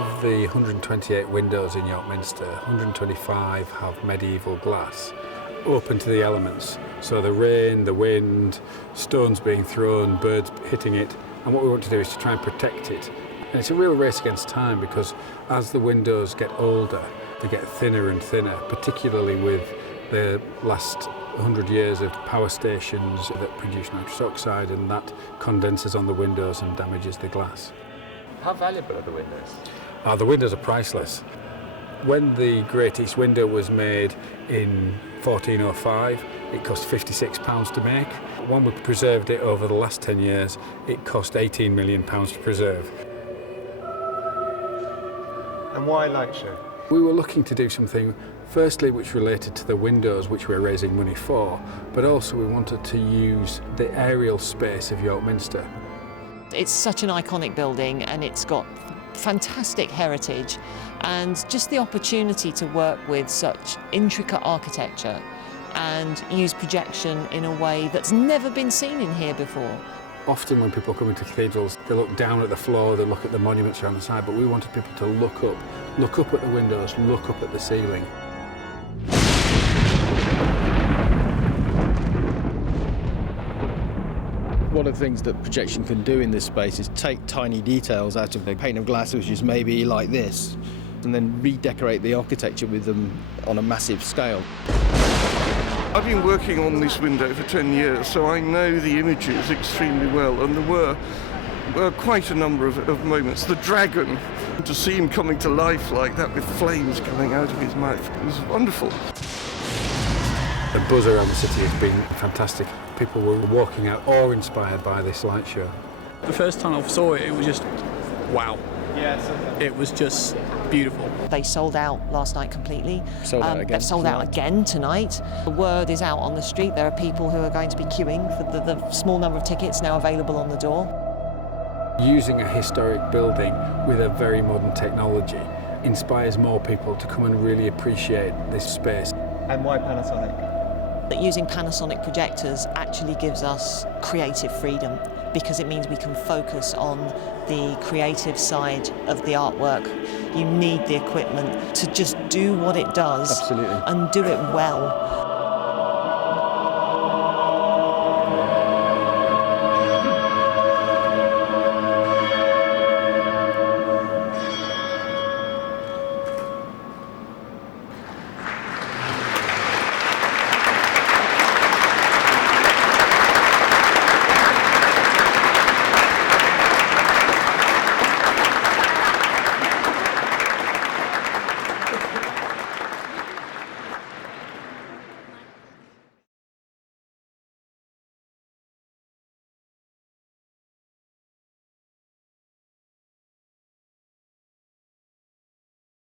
Of the 128 windows in York Minster, 125 have medieval glass, open to the elements. So the rain, the wind, stones being thrown, birds hitting it. And what we want to do is to try and protect it. And it's a real race against time, because as the windows get older, they get thinner and thinner, particularly with the last 100 years of power stations that produce nitrous oxide, and that condenses on the windows and damages the glass. How valuable are the windows? The windows are priceless. When the Great East Window was made in 1405, it cost £56 to make. When we preserved it over the last 10 years, it cost £18 million to preserve. And why light show? We were looking to do something, firstly, which related to the windows, which we're raising money for, but also we wanted to use the aerial space of York Minster. It's such an iconic building, and it's got fantastic heritage, and just the opportunity to work with such intricate architecture and use projection in a way that's never been seen in here before. Often when people come into cathedrals, they look down at the floor, they look at the monuments around the side, but we wanted people to look up at the windows, look up at the ceiling. One of the things that projection can do in this space is take tiny details out of the pane of glass, which is maybe like this, and then redecorate the architecture with them on a massive scale. I've been working on this window for 10 years, so I know the images extremely well, and there were quite a number of moments. The dragon, to see him coming to life like that with flames coming out of his mouth, it was wonderful. The buzz around the city has been fantastic. People were walking out awe-inspired by this light show. The first time I saw it, it was just wow. It was just beautiful. They sold out last night completely. Sold out again They've sold out again tonight. The word is out on the street. There are people who are going to be queuing for the small number of tickets now available on the door. Using a historic building with a very modern technology inspires more people to come and really appreciate this space. And why Panasonic? That using Panasonic projectors actually gives us creative freedom, because it means we can focus on the creative side of the artwork. You need the equipment to just do what it does. Absolutely. And do it well.